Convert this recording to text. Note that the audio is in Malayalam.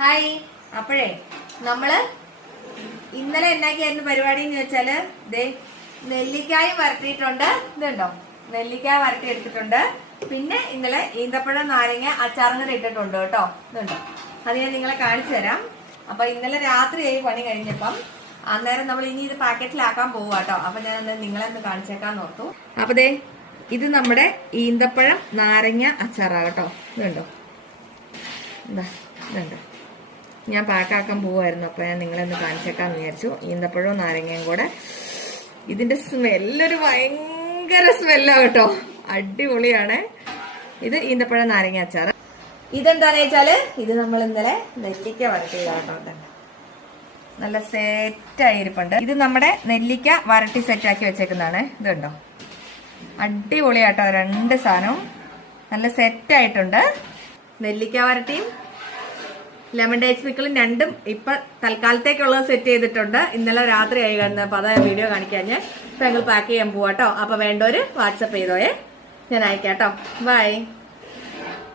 ഹായ്. അപ്പോഴേ നമ്മള് ഇന്നലെ എന്നാക്കിയായിരുന്നു പരിപാടി എന്ന് വെച്ചാല് നെല്ലിക്കായ വരട്ടിയിട്ടുണ്ട്. ഇതുണ്ടോ, നെല്ലിക്കായ വരട്ടി എടുത്തിട്ടുണ്ട്. പിന്നെ ഇന്നലെ ഈന്തപ്പഴം നാരങ്ങ അച്ചാറും ഇട്ടിട്ടുണ്ട് കേട്ടോ. ഇതുണ്ടോ, അത് ഞാൻ നിങ്ങളെ കാണിച്ചു തരാം. അപ്പൊ ഇന്നലെ രാത്രിയായി പണി കഴിഞ്ഞപ്പം അന്നേരം നമ്മൾ ഇനി ഇത് പാക്കറ്റിലാക്കാൻ പോവുക കേട്ടോ. അപ്പൊ ഞാൻ നിങ്ങളെ ഒന്ന് കാണിച്ചേക്കാൻ ഓർത്തു. അപ്പൊ ഇത് നമ്മുടെ ഈന്തപ്പഴം നാരങ്ങ അച്ചാറാകട്ടോ. ഇതുണ്ടോ, ഇതുണ്ട്. ഞാൻ പാക്കാക്കാൻ പോവായിരുന്നു. അപ്പൊ ഞാൻ നിങ്ങളെ ഒന്ന് കാണിച്ചേക്കാന്ന് വിചാരിച്ചു. ഈന്തപ്പഴവും നാരങ്ങയും കൂടെ. ഇതിന്റെ സ്മെല്ലൊരു ഭയങ്കര സ്മെല്ലാ കേട്ടോ, അടിപൊളിയാണ്. ഇത് ഈന്തപ്പഴം നാരങ്ങ അച്ചാർ. ഇതെന്താന്ന് വെച്ചാല് ഇത് നമ്മൾ ഇന്നലെ നെല്ലിക്ക വരട്ടിയതാട്ടോ. നല്ല സെറ്റായിരിപ്പുണ്ട്. ഇത് നമ്മുടെ നെല്ലിക്ക വരട്ടി സെറ്റാക്കി വെച്ചേക്കുന്നതാണ്. ഇതുണ്ടോ, അടിപൊളിയാട്ടോ. രണ്ട് സാധനവും നല്ല സെറ്റായിട്ടുണ്ട്. നെല്ലിക്ക വരട്ടിയും ലെമൺ ഡേറ്റ്സ് പിക്കിളും രണ്ടും ഇപ്പൊ തൽക്കാലത്തേക്കുള്ളത് സെറ്റ് ചെയ്തിട്ടുണ്ട്. ഇന്നലെ രാത്രി ആയി കാണുന്നത്. അപ്പൊ അതാ വീഡിയോ കാണിക്കാഞ്ഞ്. ഇപ്പൊ ഞങ്ങൾ പാക്ക് ചെയ്യാൻ പോവാട്ടോ. അപ്പൊ വേണ്ടവര് വാട്സപ്പ് ചെയ്തോയെ, ഞാൻ അയക്കാട്ടോ. ബൈ.